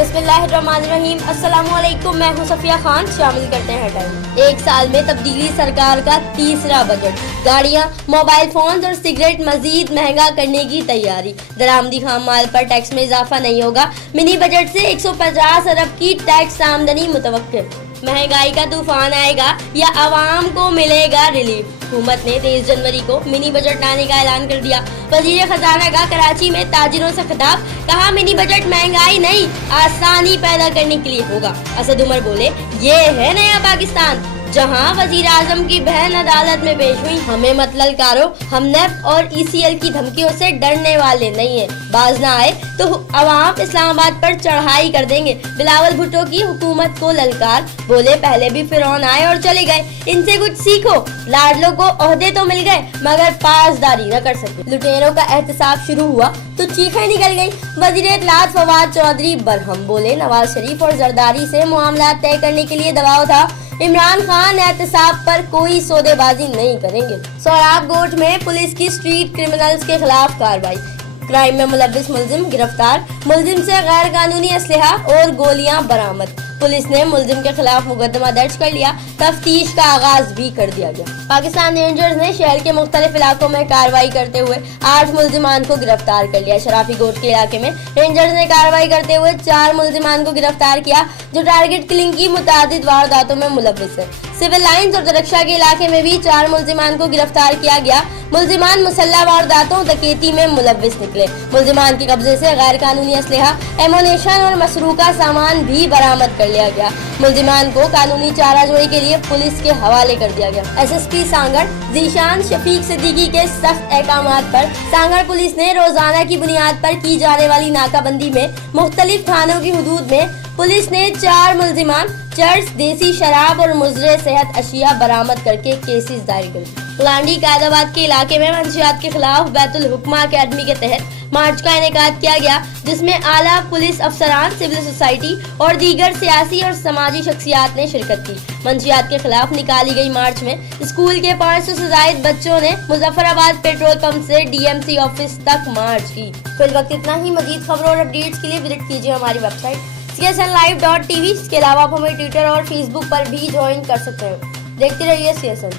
बिस्मिल्लाहिर्रहमानिर्रहीम। अस्सलामुअलैकुम, मैं हूं सफिया खान। शामिल करते हैं हेडलाइन। एक साल में तब्दीली सरकार का तीसरा बजट। गाड़ियां, मोबाइल फोन और सिगरेट मजीद महंगा करने की तैयारी। दरामदी खाम माल पर टैक्स में इजाफा नहीं होगा। मिनी बजट से 150 अरब की टैक्स आमदनी मुतवक्किर। महंगाई का तूफान आएगा या आवाम को मिलेगा रिलीफ। हुकूमत ने 23 जनवरी को मिनी बजट लाने का ऐलान कर दिया। वजीर खजाना का कराची में ताजिरों से खिताब, कहा मिनी बजट महंगाई नहीं आसानी पैदा करने के लिए होगा। असद उमर बोले, ये है नया पाकिस्तान जहां वजीर आजम की बहन अदालत में पेश हुई। हमें मत ललकारो, हम नेप और ECL की धमकियों से डरने वाले नहीं है। बाज ना आए तो अवाम इस्लामाबाद पर चढ़ाई कर देंगे। बिलावल भुट्टो की हुकूमत को ललकार, बोले पहले भी फिरौन आए और चले गए, इनसे कुछ सीखो। लाडलों को ओहदे तो मिल गए मगर पासदारी न कर सके। लुटेरों का एहतसाब शुरू हुआ तो चीखें निकल गई। वजीर इत्तलात फवाद चौधरी बरहम बोले, नवाज शरीफ और जरदारी से मामला तय करने के लिए दबाव था। इमरान खान एहतसाब पर कोई सौदेबाजी नहीं करेंगे। सोराब गोट में पुलिस की स्ट्रीट क्रिमिनल्स के खिलाफ कार्रवाई। क्राइम में मुलव्विस मुलजिम गिरफ्तार। मुलजिम से गैर कानूनी असलहा और गोलियां बरामद। पुलिस ने मुलजिम के खिलाफ मुकदमा दर्ज कर लिया। तफ्तीश का आगाज भी कर दिया गया। पाकिस्तान रेंजर्स ने शहर के मुख्तलिफ इलाकों में कार्रवाई करते हुए 8 मुलजिमान को गिरफ्तार कर लिया। शराफी गोट के इलाके में रेंजर्स ने कार्रवाई करते हुए 4 मुलजिमान को गिरफ्तार किया जो टारगेट किलिंग की मुतादिद वारदातों में मुलव्विस है। सिविल लाइंस और दरक्षा के इलाके में भी 4 मुलजिमान को गिरफ्तार किया गया। मुलजिमान मुसल्ला वारदातों डकैती में मुलव्विस निकले। मुलजिमान के कब्जे से गैर कानूनी असलहा, एमोनेशन और मसरूका सामान भी बरामद कर लिया गया। मुलजिमान को कानूनी चाराजोई के लिए पुलिस के हवाले कर दिया गया। SSP सांगड़ जीशान शफीक सिद्दीकी के सख्त अहकामात पर सांगड़ पुलिस ने रोजाना की बुनियाद पर की जाने वाली नाकाबंदी में मुख्तलिफ थानों की हुदूद में पुलिस ने 4 मुलजिमान, चर्स, देसी शराब और मुजरे सेहत अशिया बरामद करके केसेस दायर कर। लांडी कायदाबाद के इलाके में मंशियात के खिलाफ बैतुल हुक्मा अकेडमी के तहत मार्च का इनेकाद किया गया, जिसमें आला पुलिस अफसरान, सिविल सोसाइटी और दीगर सियासी और समाजी शख्सियात ने शिरकत की। मंशियात के खिलाफ निकाली गई मार्च में स्कूल के 500 से ज्यादा बच्चों ने मुजफ्फराबाद पेट्रोल पंप से DMC ऑफिस तक मार्च की। फिर वक्त इतना ही। मजीद खबरों और अपडेट्स के लिए विजिट कीजिए हमारी वेबसाइट csnlive.tv। इसके अलावा आप हमें ट्विटर और फेसबुक पर भी ज्वाइन कर सकते हैं। देखते रहिए CSN।